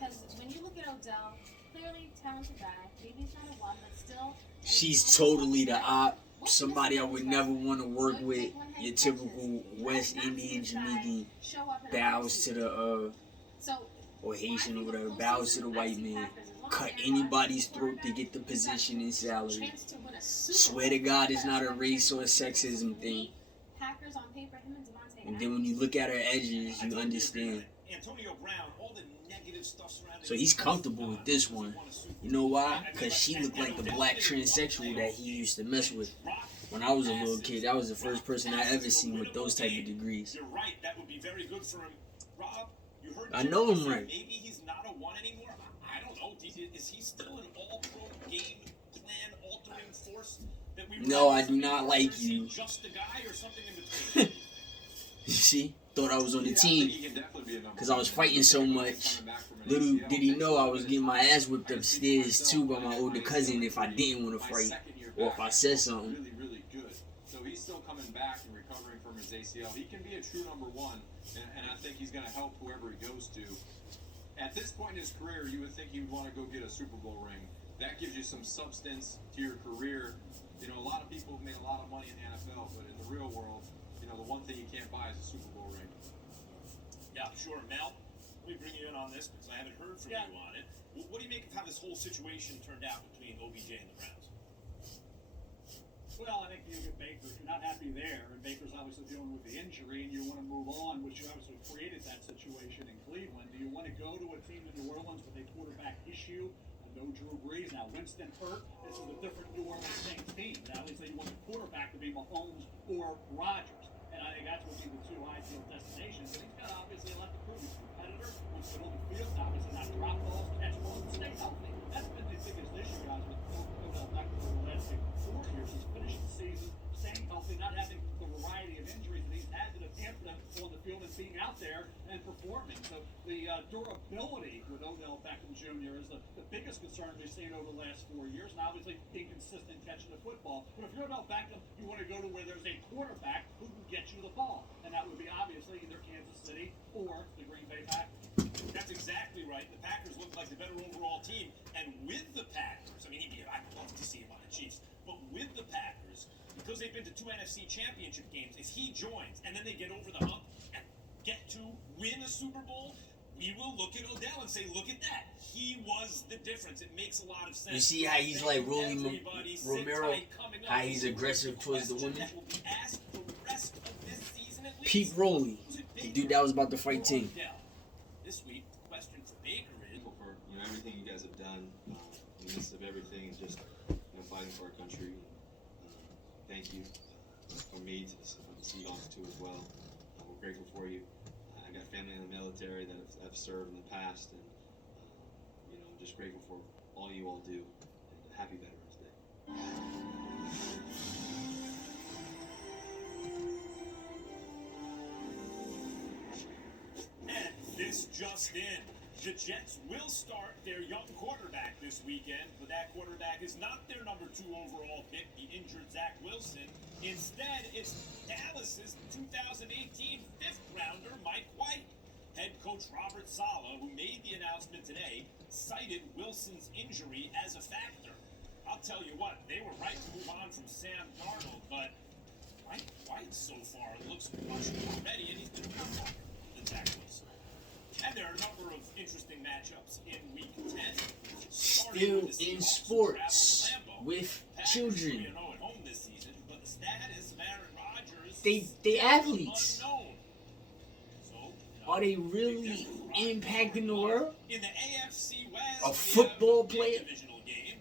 Because when you look at Odell, clearly talented guy. Maybe he's not a one, but still. She's totally the op. Somebody I would never want to work with. Your typical West Indian Jamaican bows to the or Haitian or whatever, bows to the white man. Cut anybody's throat to get the position and salary. Swear to God, it's not a race or a sexism thing. And then when you look at her edges, you understand. So he's comfortable with this one. You know why? Because she looked like the black transsexual that he used to mess with. When I was a little kid, that was the first person I ever seen with those type of degrees. You're right. That would be very good for him. Rob, you heard I know him right. Maybe he's not a one anymore. I don't know. Is he still an all-pro game plan altering force? No, I do not like you. Just a guy or something in between? You see? Thought I was on the team because I was fighting so much. Little did he know I was getting my ass whipped upstairs too by my older cousin if I didn't want to fight or if I said something. Really good. So he's still coming back and recovering from his ACL. He can be a true number one, and I think he's going to help whoever he goes to. At this point in his career, you would think he would want to go get a Super Bowl ring. That gives you some substance to your career. You know, a lot of people have made a lot of money in the NFL, but in the real world, you know, the one thing you can't buy is a Super Bowl ring. Yeah, sure. Mel, let me bring you in on this because I haven't heard from you on it. What do you make of how this whole situation turned out between OBJ and the Browns? Well, I think you look at Baker, if you're not happy there, and Baker's obviously dealing with the injury, and you want to move on, which you obviously created that situation in Cleveland. Do you want to go to a team in New Orleans with a quarterback issue? No Drew Brees. Now, Winston hurt. This is a different New Orleans Saints team. Now, obviously, you want the quarterback to be Mahomes or Rodgers. And I think that's what be the two ideal destinations. And he's got obviously a lot to prove. He's a competitor. Wants to get on the field. Obviously, not drop balls, catch balls, and stay healthy. That's been the biggest issue, guys, with Odell Beckham over the last 4 years. He's finished the season staying healthy, not having the variety of injuries that he's had that have hampered him on the field and being out there and performing. So the durability with Odell Beckham Jr. is the biggest concern we've seen over the last 4 years, and obviously inconsistent catching the football. But if you're Odell Beckham, you want to go to where there's a quarterback who can get you the ball, and that would be obviously either Kansas City or the Green Bay Packers. That's exactly right. The Packers look like the better overall team, and with the Packers, I mean, I'd love to see him on the Chiefs, but with the Packers, because they've been to 2 NFC Championship games, if he joins and then they get over the hump and get to win a Super Bowl, we will look at Odell and say, look at that. He was the difference. It makes a lot of sense. You see how he's like Rolly Romero, how he's aggressive towards the women? Pete Rolly, the dude that was about to fight Ting. This week, question for Baker is... For everything you guys have done, in the midst of everything, just fighting for our country. Thank you for me, to the Seahawks too as well. We're grateful for you. I got family in the military that I've served in the past, and I'm just grateful for all you all do. And happy Veterans Day. And this just in. The Jets will start their young quarterback this weekend, but that quarterback is not their number 2 overall pick, the injured Zach Wilson. Instead, it's Dallas's 2018 fifth-rounder, Mike White. Head coach Robert Saleh, who made the announcement today, cited Wilson's injury as a factor. I'll tell you what, they were right to move on from Sam Darnold, but Mike White so far looks much more ready, and he's been around longer than Zach Wilson. And there are a number of interesting matchups in Week 10. Still in sports with children. They athletes. Are they really impacting the world? In the AFC West, a football player? Divisional game.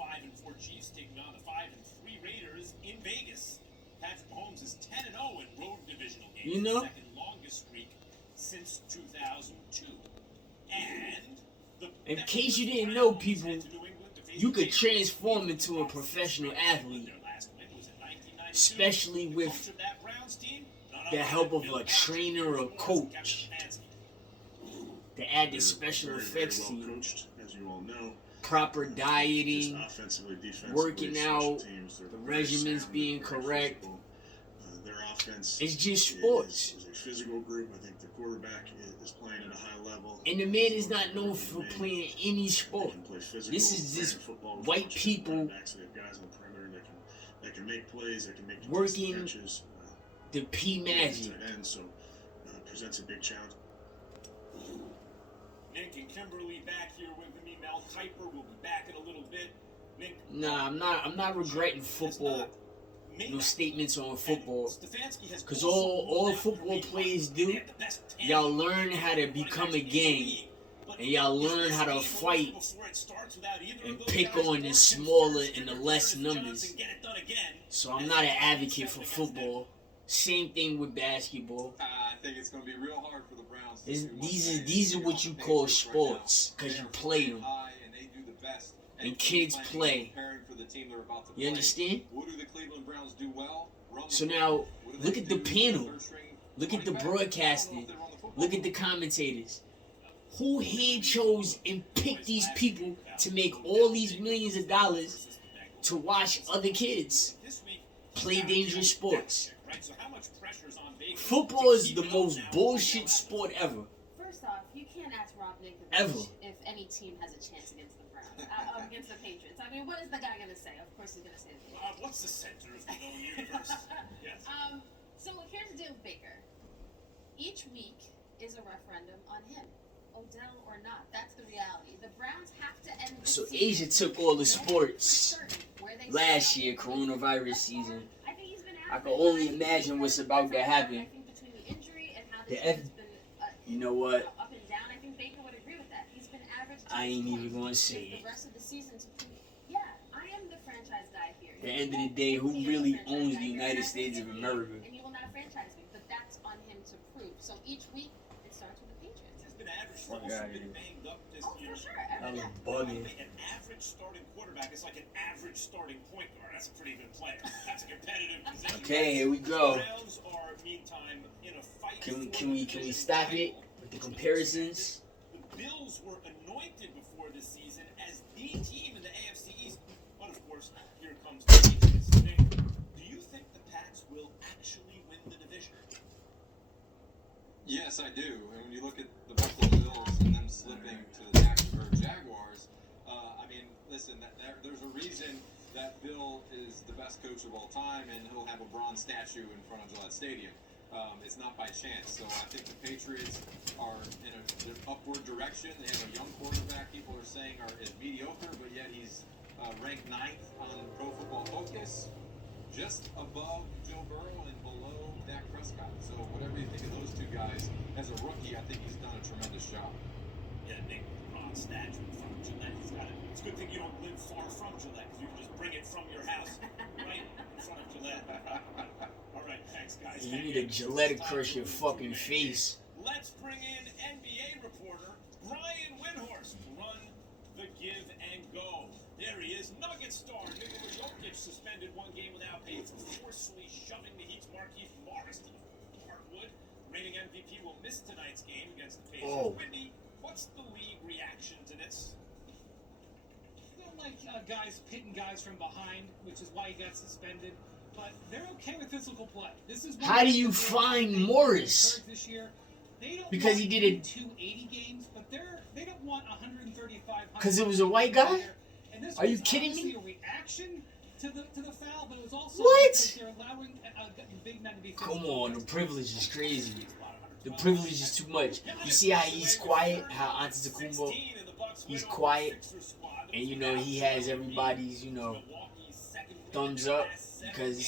5-4 Chiefs taking on the 5-3 Raiders in Vegas. Patrick Mahomes is 10-0 in road divisional games. You know? The second longest streak since 2002. And in case you didn't know, people, you could transform into a professional athlete, especially with the help of a trainer or a coach. To add the special effects to you, proper dieting, working out, the regimens being correct, defense It's just sports. is a physical group. I think the quarterback is playing at a high level. And the man is not known for playing any sport. This is just white people Guys on the perimeter that can make plays, that can make working catches. the P magic. So presents a big challenge. Nick and Kimberly back here with me. Mel Kiper will be back in a little bit. Nick, Nah, I'm not regretting football. No statements on football. Because all football players do, y'all learn how to become a gang. And y'all learn how to fight and pick on the smaller and the less numbers. So I'm not an advocate for football. Same thing with basketball. I think it's going to be real hard for the Browns. These are what you call sports, because you play them. And kids play. You understand? What do the Cleveland Browns do well? So now, look at the panel. Look at the broadcasting. Look at the commentators. Who hand chose and picked these people to make all these millions of dollars to watch other kids play dangerous sports? Football is the most bullshit sport ever. First off, you can't ask Rob Ninkovich Ever. if any team has a chance against the Browns, against the Patriots. I mean, what is the guy going to say? Of course he's going to say the Patriots. what's the center of the known universe? Yes. So here's the deal with Baker. Each week is a referendum on him, Odell or not. That's the reality. The Browns have to end this So season Asia took all the for sports certain, where they last say, year, coronavirus season. I think he's been I can average. only I think imagine he's what's been about to average. happen. I think between the injury and how The this F- team's been You know what? up and down, I think Baker would agree with that. He's been average. to I this ain't point. even gonna Just say the it. rest of the season to prove. Yeah, I am the franchise guy here. At the end of the day, who really owns the United States of America? And you will not franchise me, but that's on him to prove. So each week it starts with the Patriots. Has been average. Fuck Also outta been here. banged up this Oh, year. for sure. I Every was day. bugging. An average starting quarterback is like an average starting point guard. That's a pretty good player. That's a competitive position. Okay, here we go. Browns are, meantime, in a fight. Can we stop it with the comparisons? The Bills were anointed before this season as the team in the AFC East. But of course, here comes the Patriots. Nick, do you think the Pats will actually win the division? Yes, I do. And when you look at the Buffalo Bills and them slipping to the Jacksonville Jaguars, I mean, listen, there's a reason that Bill is the best coach of all time, and he'll have a bronze statue in front of Gillette Stadium. It's not by chance. So I think the Patriots are in an upward direction. They have a young quarterback people are saying is mediocre, but yet he's ranked 9th on Pro Football Focus, just above Joe Burrow and below Dak Prescott. So whatever you think of those two guys, as a rookie, I think he's done a tremendous job. Yeah, Nick, Ron statue in front of Gillette. He's got it. It's a good thing you don't live far from Gillette, because you can just bring it from your house right in front of Gillette. All right, thanks, guys. You need a Gillette across your fucking face. Let's bring in NBA reporter Brian Windhorst to run the give and go. There he is, Nugget star Nikola Jokic suspended 1 game without pay for forcefully shoving the Heat's Markieff Morris to the hardwood. Reigning MVP will miss tonight's game against the Pacers. Oh. Whitney, what's the league reaction to this? They don't like guys pitting guys from behind, which is why he got suspended. But they're okay with physical play. This is How do you find Morris? This year. They don't Because want he did it- 280 games, but they don't want 135. 'Cause it was a white guy? And this Are you was kidding me? obviously a reaction to the foul, but it was also What? because they're allowing big men to be Come physical. on, the privilege is crazy. The privilege is too much. You see how he's quiet? How Antetokounmpo, he's quiet, and you know he has everybody's thumbs up because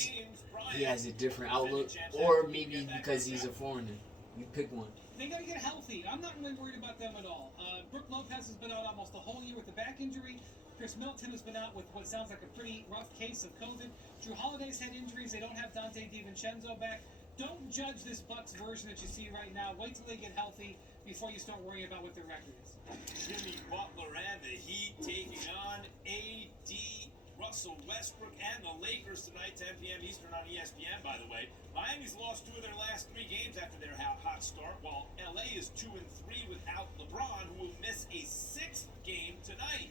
he has a different outlook, or maybe because he's a foreigner. You pick one. They got to get healthy. I'm not really worried about them at all. Brooke Lopez has been out almost the whole year with a back injury. Chris Middleton has been out with what sounds like a pretty rough case of COVID. Drew Holiday's had injuries. They don't have Dante DiVincenzo back. Don't judge this Bucks version that you see right now. Wait till they get healthy before you start worrying about what their record is. Jimmy Butler and the Heat taking on AD, Russell Westbrook, and the Lakers tonight, 10 p.m. Eastern on ESPN, by the way. Miami's lost 2 of their last 3 games after their hot start, while LA is 2-3 without LeBron, who will miss a 6th game tonight.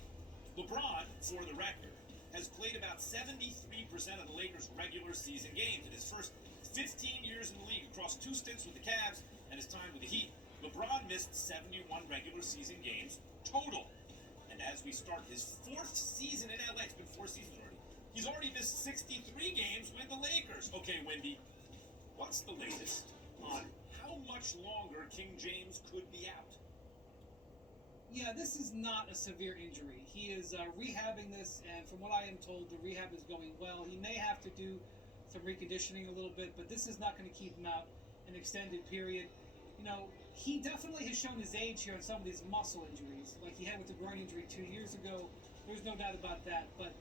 LeBron, for the record, has played about 73% of the Lakers' regular season games. In his first 15 years in the league across 2 stints with the Cavs and his time with the Heat, LeBron missed 71 regular season games total. And as we start his 4th season in LA, it's been 4 seasons already, he's already missed 63 games with the Lakers. Okay, Wendy, what's the latest on how much longer King James could be out? Yeah, this is not a severe injury. He is rehabbing this, and from what I am told, the rehab is going well. He may have to do some reconditioning a little bit, but this is not going to keep him out an extended period. You know, he definitely has shown his age here on some of these muscle injuries, like he had with the groin injury 2 years ago. There's no doubt about that, but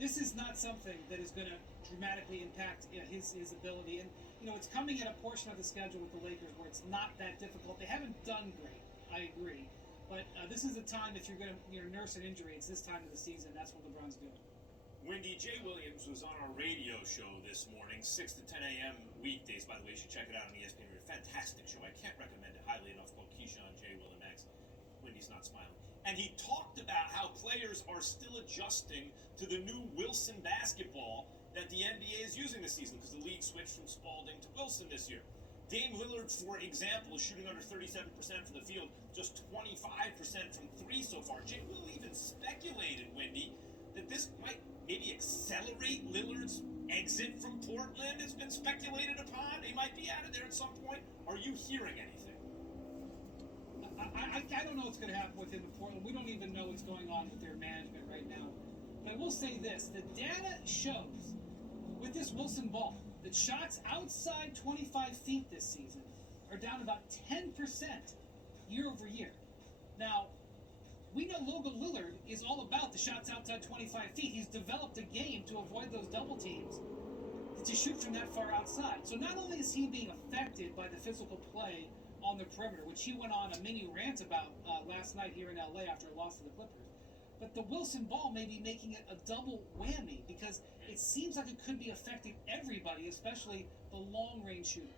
this is not something that is going to dramatically impact his ability. And, you know, it's coming at a portion of the schedule with the Lakers where it's not that difficult. They haven't done great, I agree. But this is a time, if you're going to nurse an injury, it's this time of the season. That's what LeBron's doing. Wendy, Jay Williams was on our radio show this morning, 6 to 10 a.m. weekdays. By the way, you should check it out on ESPN. A fantastic show. I can't recommend it highly enough. Called Keyshawn, Jay, Will, and Max. Wendy's not smiling. And he talked about how players are still adjusting to the new Wilson basketball that the NBA is using this season, because the league switched from Spalding to Wilson this year. Dame Lillard, for example, is shooting under 37% from the field, just 25% from 3 so far. Jay Will even speculated, Wendy, that this might maybe accelerate Lillard's exit from Portland. It's been speculated upon. He might be out of there at some point. Are you hearing anything? I don't know what's going to happen with him in Portland. We don't even know what's going on with their management right now. But I will say this. The data shows with this Wilson ball that shots outside 25 feet this season are down about 10% year over year. Now, we know Logan Lillard is all about the shots outside 25 feet. He's developed a game to avoid those double teams, to shoot from that far outside. So not only is he being affected by the physical play on the perimeter, which he went on a mini rant about last night here in LA after a loss to the Clippers, but the Wilson ball may be making it a double whammy, because it seems like it could be affecting everybody, especially the long-range shooters.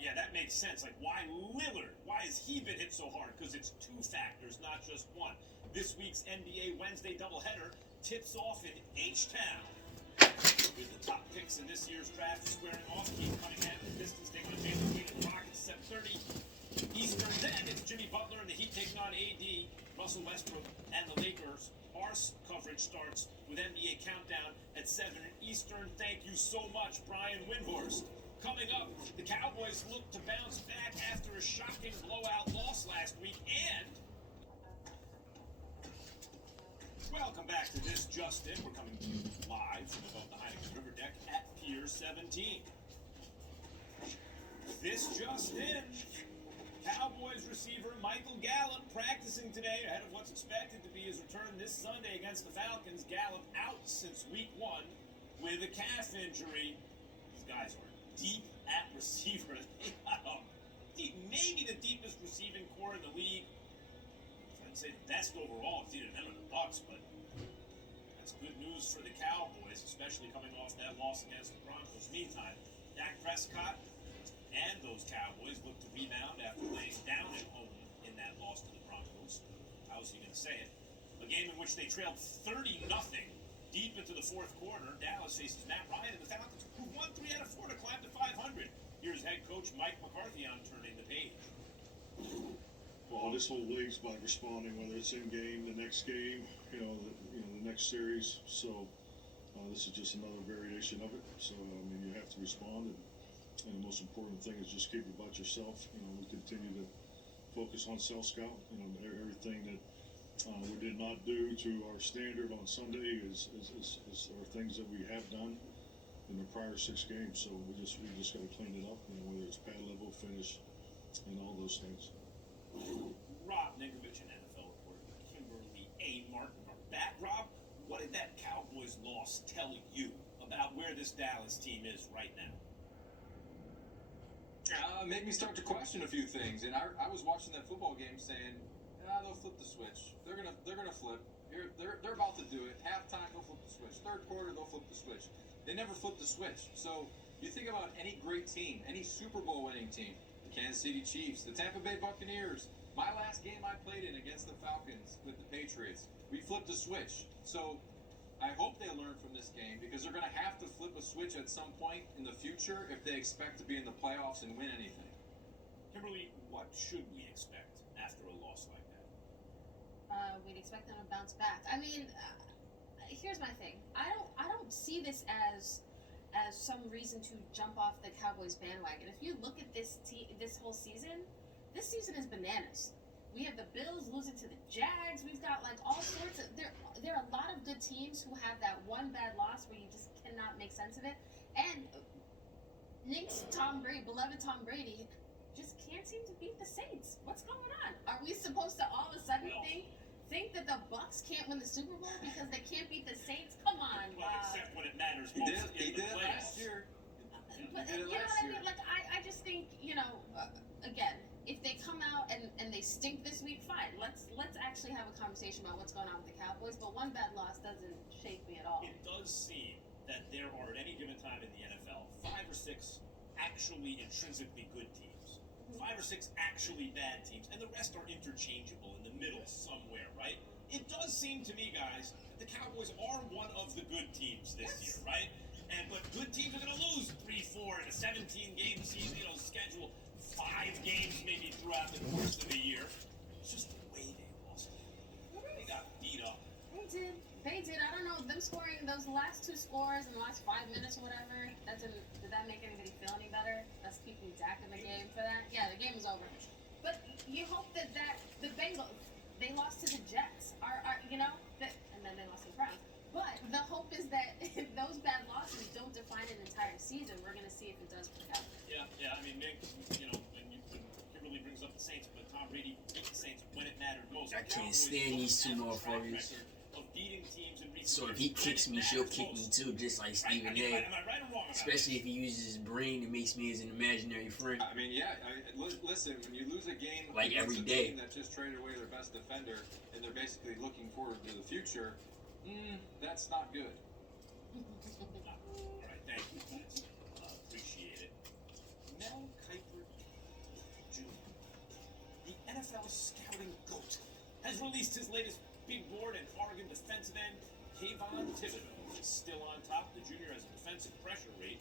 Yeah, that makes sense. Like, why Lillard? Why has he been hit so hard? Because it's 2 factors, not just one. This week's NBA Wednesday doubleheader tips off in H-Town, with the top picks in this year's draft squaring off. Keith Cunningham and the Pistons taking on Jalen Green and the Rockets, 7:30 Eastern. Then it's Jimmy Butler and the Heat taking on AD, Russell Westbrook, and the Lakers. Our coverage starts with NBA Countdown at 7 Eastern. Thank you so much, Brian Windhorst. Coming up, the Cowboys look to bounce back after a shocking blowout loss last week. And welcome back to This Just In. We're coming to you live from above the Heineken River Deck at Pier 17. This Just In. Cowboys receiver Michael Gallup practicing today ahead of what's expected to be his return this Sunday against the Falcons. Gallup out since week 1 with a calf injury. These guys are deep at receiver. Maybe the deepest receiving core in the league. I'd say the best overall. It's either them or the Bucks, but that's good news for the Cowboys, especially coming off that loss against the Broncos. Meantime, Dak Prescott and those Cowboys look to rebound after laying down at home in that loss to the Broncos. How was he going to say it? A game in which they trailed 30-0 deep into the 4th quarter. Dallas faces Matt Ryan and the Falcons, who won 3 out of 4 to climb to 500. Here's head coach Mike McCarthy on turning the page. Well, this whole league's by responding, whether it's in game, the next game, the next series. So this is just another variation of it. So you have to respond, and the most important thing is just keep about yourself. We continue to focus on self-scout. Everything that we did not do to our standard on Sunday are things that we have done in the prior 6 games. So we just got to clean it up. Whether it's pad level, finish, and all those things. Rob Ninkovich and NFL reporter Kimberly A. Martin are back. Rob, what did that Cowboys loss tell you about where this Dallas team is right now? Made me start to question a few things, and I was watching that football game saying, they'll flip the switch. They're gonna flip. They're about to do it. Halftime, they'll flip the switch. 3rd quarter, they'll flip the switch. They never flipped the switch. So you think about any great team, any Super Bowl winning team, the Kansas City Chiefs, the Tampa Bay Buccaneers. My last game I played in against the Falcons with the Patriots, we flipped the switch. So I hope they learn from this game because they're going to have to flip a switch at some point in the future if they expect to be in the playoffs and win anything. Kimberly, what should we expect after a loss like that? We'd expect them to bounce back. I mean, here's my thing. I don't see this as some reason to jump off the Cowboys bandwagon. If you look at this whole season, this season is bananas. We have the Bills losing to the Jags. We've got like all sorts of there are a lot of good teams who have that one bad loss where you just cannot make sense of it. And Nick's beloved Tom Brady, just can't seem to beat the Saints. What's going on? Are we supposed to all of a sudden think that the Bucks can't win the Super Bowl because they can't beat the Saints? Come on, Well, except when it matters He most did in the it playoffs. last year. But you know what I mean? Like I just think, again, if they come out and they stink this week, fine. Let's actually have a conversation about what's going on with the Cowboys. But one bad loss doesn't shake me at all. It does seem that there are at any given time in the NFL 5 or 6 actually intrinsically good teams, 5 or 6 actually bad teams, and the rest are interchangeable in the middle somewhere, right? It does seem to me, guys, that the Cowboys are one of the good teams this year, right? But good teams are going to lose 3-4 in a 17-game season, schedule. 5 games maybe throughout the course of the year. It's just the way they lost. They got beat up. They did. I don't know. Them scoring those last 2 scores in the last 5 minutes or whatever, did that make anybody feel any better? That's keeping Dak in the game for that? Yeah, the game is over. But you hope that the Bengals, they lost to the Jets. And then they lost to the Browns. But the hope is that those bad losses don't define an entire season. We're going to see if it does for them. Yeah. I mean, Nick, when Kimberly brings up the Saints, but Tom Brady beat the Saints when it mattered most. I can't stand these 2 motherfuckers. Of beating teams in recent So if years he kicks me, she'll kick me too, just like Stephen A. Am I right or wrong about Especially if he uses his brain and makes me as an imaginary friend. I mean, yeah. Listen, when you lose a game Like against every a day. team that just traded away their best defender and they're basically looking forward to the future, that's not good. All right, thank you, guys. Appreciate it. Mel Kiper Jr., the NFL scouting GOAT, has released his latest big board, and Oregon defensive end Kayvon Thibodeau is still on top. The junior has a defensive pressure rate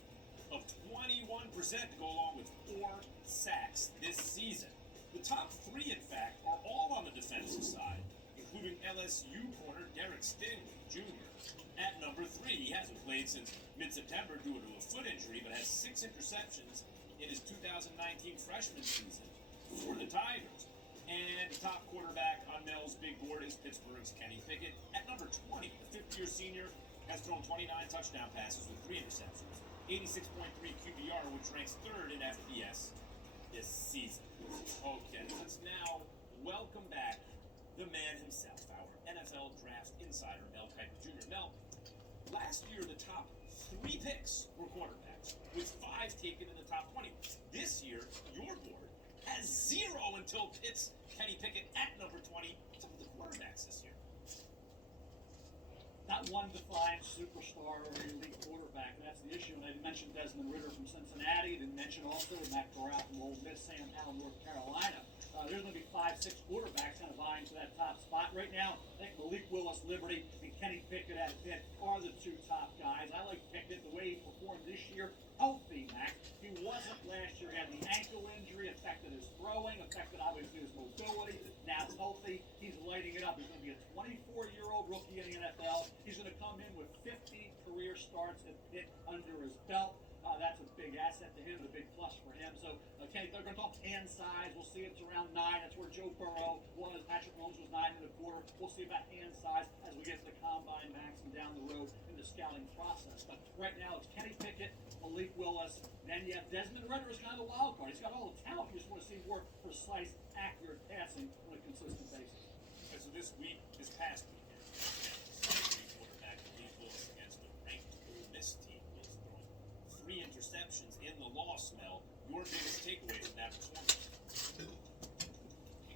of 21% to go along with 4 sacks this season. The top 3, in fact, are all on the defensive side, including LSU corner Derek Stingley Jr. at number 3. He hasn't played since mid-September due to a foot injury, but has 6 interceptions in his 2019 freshman season for the Tigers. And the top quarterback on Mel's big board is Pittsburgh's Kenny Pickett at number 20. The 5th-year senior has thrown 29 touchdown passes with 3 interceptions, 86.3 QBR, which ranks 3rd in FBS this season. Okay, let's now welcome back the man himself, our NFL draft insider, Mel Kiper Jr. Mel, last year the top 3 picks were quarterbacks, with 5 taken in the top 20. This year, your board has 0 until Pitt's Kenny Pickett at number 20. Some of the quarterbacks this year. Not one defined superstar or elite quarterback, and that's the issue. And I mentioned Desmond Ridder from Cincinnati. Didn't mention also Matt Corral from Ole Miss, Sam Howell, North Carolina. There's going to be 5-6 quarterbacks kind of vying for that top spot right now. I think Malik Willis, Liberty, and Kenny Pickett at Pitt are the 2 top guys. I like Pickett the way he performed this year. Healthy, Max. He wasn't last year. He had the ankle injury, affected his throwing, affected obviously his mobility. Now healthy, he's lighting it up. He's going to be a 24-year-old rookie in the NFL. He's going to come in with 50 career starts at Pitt under his belt. That's a big asset to him, a big plus for him. So, okay, they're going to talk hand size. We'll see it's around 9. That's where Joe Burrow was. Patrick Mahomes was 9.25. We'll see about hand size as we get to the combine, Max, and down the road in the scouting process. But right now, it's Kenny Pickett, Malik Willis. Then you have Desmond Ridder is kind of a wild card. He's got all the talent. You just want to see more precise, accurate passing on a consistent basis. Okay, so this past weekend, quarterback Malik Willis against a ranked Ole Miss team was throwing 3 interceptions in the loss, Mel. Your biggest takeaway from that performance?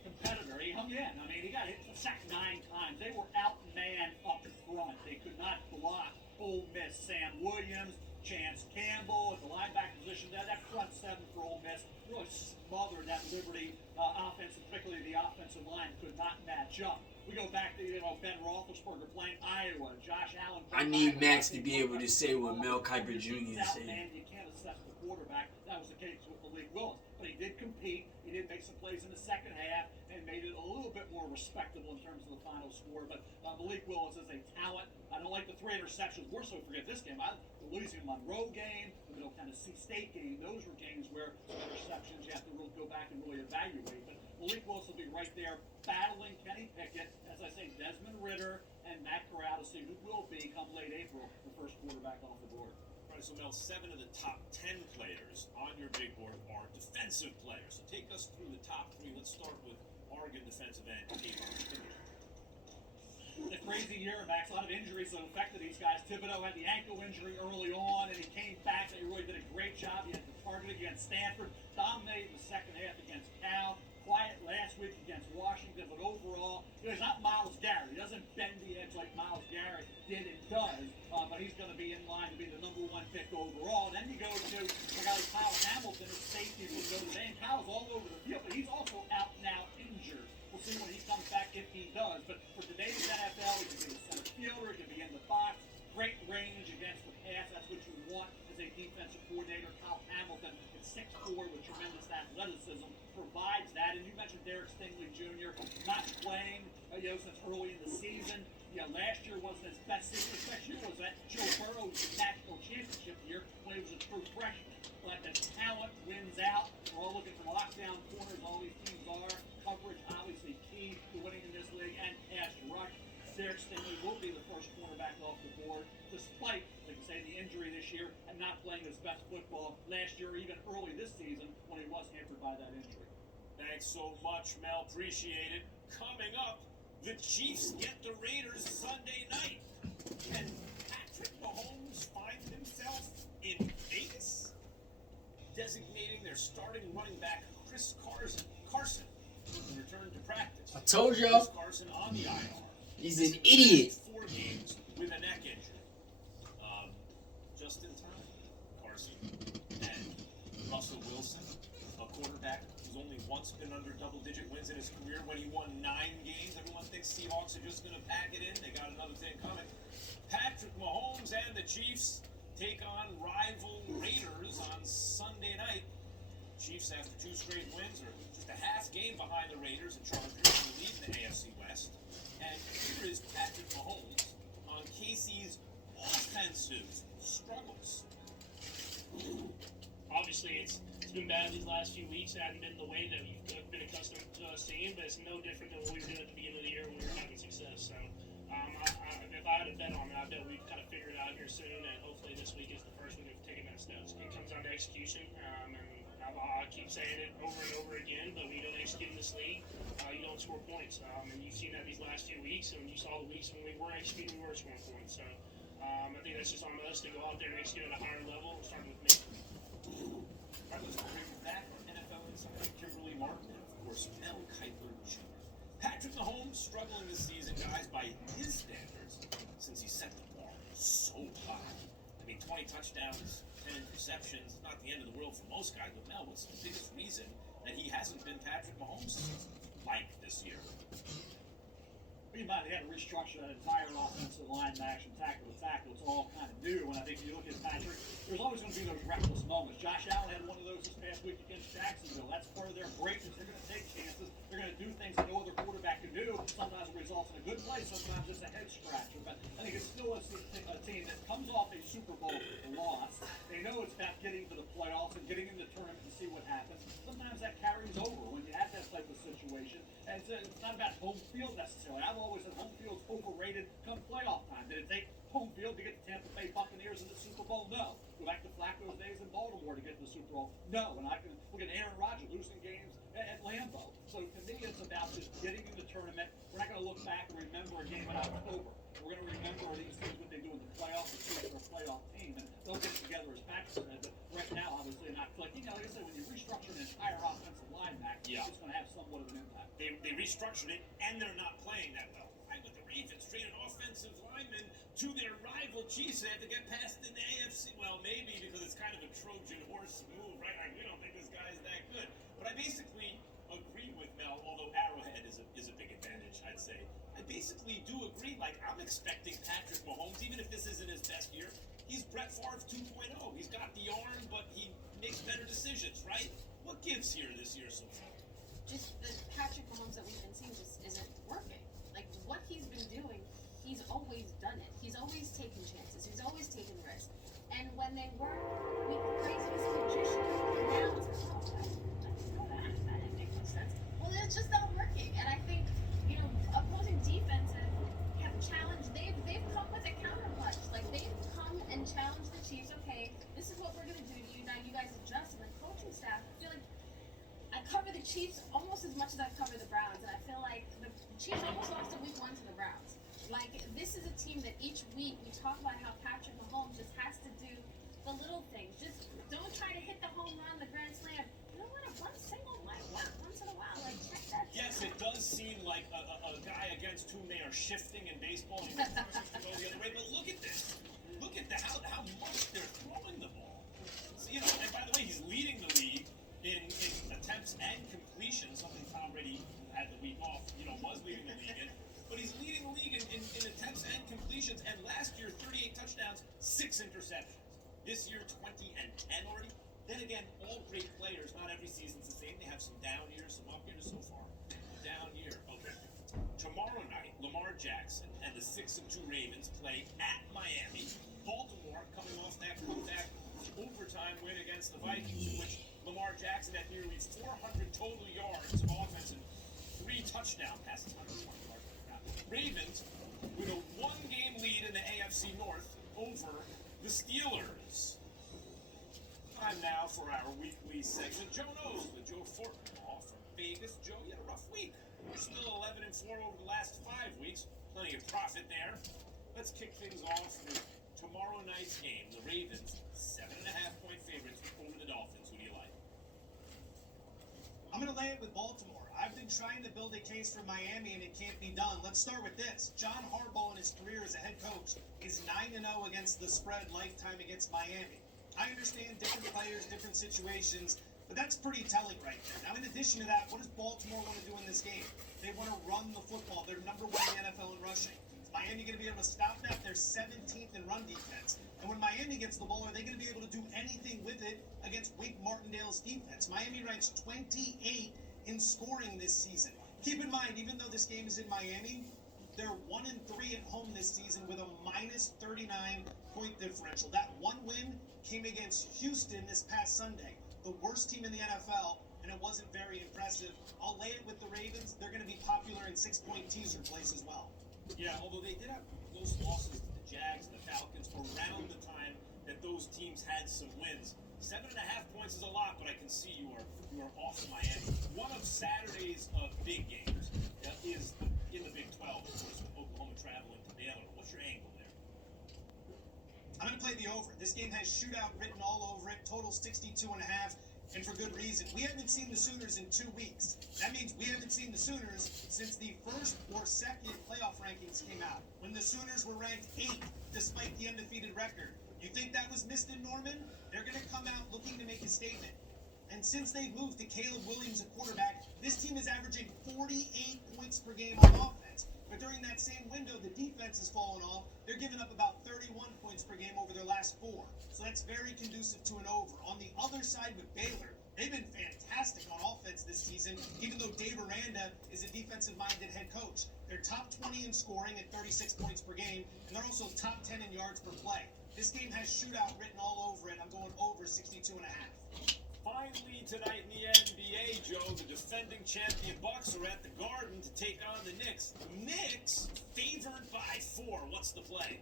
Competitor, he hung in. I mean, he got sacked 9 times. They were outmanned up front. They could not block Ole Miss. Sam Williams, Chance Campbell at the linebacker position. That front 7 for Ole Miss really smothered that Liberty offense, and particularly the offensive line could not match up. We go back to Ben Roethlisberger playing Iowa, Josh Allen. I need Max to be able to say what Mel Kiper Jr. is saying. Man, you can't assess the quarterback. That was the case with Malik Willis, but he did compete. He did make some plays in the second half and made it a little bit more respectable in terms of the final score. But Malik Willis is a talent. I don't like the 3 interceptions. More so, forget this game. The Louisiana Monroe game, the Middle Tennessee State game. Those were games where some interceptions you have to really go back and really evaluate. But Malik Willis will be right there battling Kenny Pickett, as I say, Desmond Ridder and Matt Corral to see who will be come late April the first quarterback off the board. Right, so Mel, 7 of the top 10 players on your big board are defensive players. So take us through the top 3. Let's start with Oregon defensive end Kayvon Thibodeau. A crazy year, Max. A lot of injuries that affected these guys. Thibodeau had the ankle injury early on, and he came back and he really did a great job. He had the target against Stanford, dominated the second half against Cal, quiet last week against Washington, but overall, he's not Myles Garrett. He doesn't bend the edge like Myles Garrett did and does, but he's going to be in line to be the number 1 pick overall. And then you go to a guy like Kyle Hamilton, his safety from Notre Dame. Kyle's all over the field, but he's also out now injured. We'll see when he comes back if he does. But for today's NFL, he can be a center fielder, he can be in the box. Great range against the pass. That's what you want as a defensive coordinator. Kyle Hamilton is 6'4" with tremendous athleticism, provides that. And you mentioned Derek Stingley Jr. not playing since early in the season. Last year wasn't his best season. His best year was that Joe Burrow's national championship year when he was a true freshman. But the talent wins out. We're all looking for lockdown corners. All these teams are. Coverage obviously key to winning in this league, and pass rush. Derek Stingley will be the first cornerback off the board, despite, like I say, the injury this year and not playing his best football last year, or even early this season when he was hampered by that injury. Thanks so much, Mel. Appreciate it. Coming up, the Chiefs get the Raiders Sunday night. Can Patrick Mahomes find himself in Vegas? Designating their starting running back, Chris Carson, to return to practice. I told y'all. Chris Carson on the IR. He's an idiot. 4 games with a neck injury. Just in time, Carson and Russell Wilson, a quarterback who's only once been under double-digit wins in his career when he won 9 games. Everyone thinks Seahawks are just going to pack it in. They got another thing coming. Patrick Mahomes and the Chiefs take on rival Raiders on Sunday night. Chiefs, after 2 straight wins, are just a half game behind the Raiders and Chargers in the lead in the AFC West. And here is Patrick Mahomes on KC's offensive struggles. Obviously, it's been bad these last few weeks. It hasn't been the way that we've been accustomed to seeing, but it's no different than what we were doing at the beginning of the year when we were having success. So, if I had to bet on it, I bet we've kind of figured it out here soon, and hopefully this week is the first week of taking that steps. It comes down to execution, and I keep saying it over and over again, but when you don't execute in this league, you don't score points. And you've seen that these last few weeks, and you saw the weeks when we were executing, we were scoring points. So I think that's just on us to go out there and execute at a higher level, starting with me. All right, let's bring back NFL insider Kimberly Martin and, of course, Mel Kiper Jr. Patrick Mahomes struggling this season, guys, by his standards, since he set the bar so high. I mean, 20 touchdowns, 10 interceptions, not the end of the world for most guys, but Mel, what's the biggest reason that he hasn't been Patrick Mahomes like this year? Keep in mind, they had to restructure that entire offensive line, match from tackle to tackle. It's all kind of new, and I think if you look at Patrick, there's always going to be those reckless moments. Josh Allen had one of those this past week against Jacksonville. That's part of their greatness. They're going to take chances. They're going to do things that no other quarterback can do. Sometimes it results in a good play, sometimes just a head scratcher. But I think it's still a team that comes off a Super Bowl loss. They know it's about getting to the playoffs and getting in the tournament to see what happens. Sometimes that carries over when you have that type of situation. And it's not about home field necessarily. I've always said home field's overrated come playoff time. Did it take home field to get the Tampa Bay Buccaneers in the Super Bowl? No. Go back to Flacco's days in Baltimore to get to the Super Bowl? No. And I can look at Aaron Rodgers losing games at Lambeau. So to me, it's about just getting in the tournament. We're not going to look back and remember a game in October. We're going to remember these things, what they do in the playoffs, and see if they're a playoff team. And they'll get together as Patrick said. But right now, obviously, they're not clicking. Like I said, when you restructure an entire offensive line back, it's going to have somewhat of an impact. They restructured it, and they're not playing that well. Right, with the Ravens traded offensive linemen to their rival Chiefs. They had to get past in the AFC. Well, maybe because it's kind of a Trojan horse move, right? Like, we don't think this guy's that good. But I basically agree with Mel, although Arrowhead is a big advantage, I'd say. I basically do agree. Like, I'm expecting Patrick Mahomes, even if this isn't his best year, he's Brett Favre 2.0. He's got the arm, but he makes better decisions, right? What gives here this year so far? Just the Patrick Mahomes that we've been seeing just isn't working. Like, what he's been doing, he's always done it. He's always taken chances. He's always taken risks. And when they weren't, we praised him as a magician. And now it's like, oh, I didn't know that. That didn't make no sense. Well, it's just not working. And I think, opposing defenses have challenged. They've come with a counterpunch. Like, they've come and challenged the Chiefs. Okay, this is what we're gonna do to you. Now you guys adjust. And the coaching staff, I feel like I cover the Chiefs almost as much as I cover the Browns, and I feel like the Chiefs almost lost in week 1 to the Browns. Like, this is a team that each week we talk about how Patrick Mahomes just has to do the little things. Just don't try to hit the home run, the grand slam. You know what? One single might work once in a while. Like, check that. Yes, it does seem like a guy against whom they are shifting in baseball. He forces to go the other way. But look at this. Look at how much they're throwing the ball. So, and by the way, he's leading the league in attempts and completions, something Tom Brady had the week off, was leading the league in. But he's leading the league in attempts and completions. And last year, 38 touchdowns, 6 interceptions. This year, 20 and 10 already. Then again, all great players, not every season's the same. They have some down years, some up years so far. Down year. Okay. Tomorrow night, Lamar Jackson and the 6-2 Ravens play at Miami. Baltimore coming off that comeback overtime win against the Vikings, in which Lamar Jackson had nearly 400 total yards of offense and 3 touchdown passes. 120 yards. Ravens with a 1-game lead in the AFC North over the Steelers. Time now for our weekly segment. Joe knows the Joe Fortman off from Vegas. Joe, you had a rough week. We're still 11-4 over the last 5 weeks. Plenty of profit there. Let's kick things off with tomorrow night's game. The Ravens, 7.5-point favorites over the Dolphins. Who do you like? I'm going to lay it with Baltimore. I've been trying to build a case for Miami, and it can't be done. Let's start with this. John Harbaugh in his career as a head coach is 9-0 against the spread lifetime against Miami. I understand different players, different situations, but that's pretty telling right there. Now, in addition to that, what does Baltimore want to do in this game? They want to run the football. They're number 1 in the NFL in rushing. Is Miami going to be able to stop that? They're 17th in run defense. And when Miami gets the ball, are they going to be able to do anything with it against Wake Martindale's defense? Miami ranks 28 in scoring this season. Keep in mind, even though this game is in Miami, they're 1-3 at home this season with a minus 39 point differential. That one win came against Houston this past Sunday, the worst team in the NFL, and it wasn't very impressive. I'll lay it with the Ravens. They're going to be popular in 6-point teaser plays as well. Yeah, although they did have close losses to the Jags and the Falcons around the time that those teams had some wins. 7.5 points is a lot, but I can see you are off Miami. One of Saturday's big games is in the Big 12, of course, with Oklahoma traveling to Baylor. What's your angle there? I'm going to play the over. This game has shootout written all over it. Total 62.5, and for good reason. We haven't seen the Sooners in 2 weeks. That means we haven't seen the Sooners since the first or second playoff rankings came out, when the Sooners were ranked 8th despite the undefeated record. You think that was missed in Norman? They're going to come out looking to make a statement. And since they've moved to Caleb Williams at quarterback, this team is averaging 48 points per game on offense. But during that same window, the defense has fallen off. They're giving up about 31 points per game over their last 4. So that's very conducive to an over. On the other side with Baylor, they've been fantastic on offense this season, even though Dave Aranda is a defensive-minded head coach. They're top 20 in scoring at 36 points per game, and they're also top 10 in yards per play. This game has shootout written all over it. I'm going over 62.5. Finally tonight in the NBA, Joe, the defending champion Bucks are at the Garden to take on the Knicks. Knicks favored by 4. What's the play?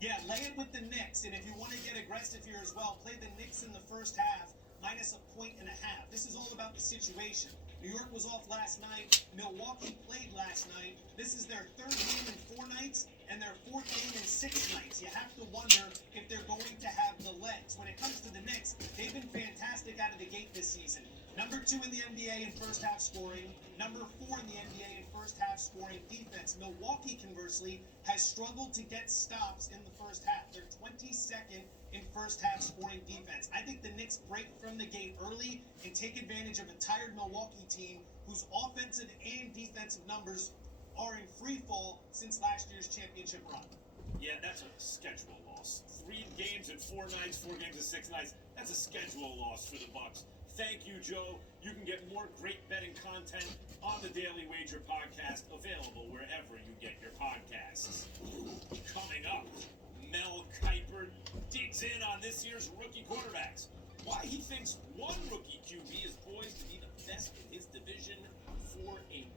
Yeah, lay it with the Knicks, and if you want to get aggressive here as well, play the Knicks in the first half, minus 1.5 points. This is all about the situation. New York was off last night. Milwaukee played last night. This is their 3rd game in 4 nights and their 4th game in 6 nights. You have to wonder if they're going to have the legs. When it comes to the Knicks, they've been fantastic out of the gate this season. Number 2 in the NBA in first half scoring. Number 4 in the NBA in first half scoring defense. Milwaukee, conversely, has struggled to get stops in the first half. They're 22nd in first half scoring defense. I think the Knicks break from the gate early and take advantage of a tired Milwaukee team whose offensive and defensive numbers are in free fall since last year's championship run. Yeah, that's a schedule loss. 3 games in 4 nights, 4 games in 6 nights. That's a schedule loss for the Bucks. Thank you, Joe. You can get more great betting content on the Daily Wager podcast, available wherever you get your podcasts. Coming up, Mel Kiper digs in on this year's rookie quarterbacks. Why he thinks one rookie QB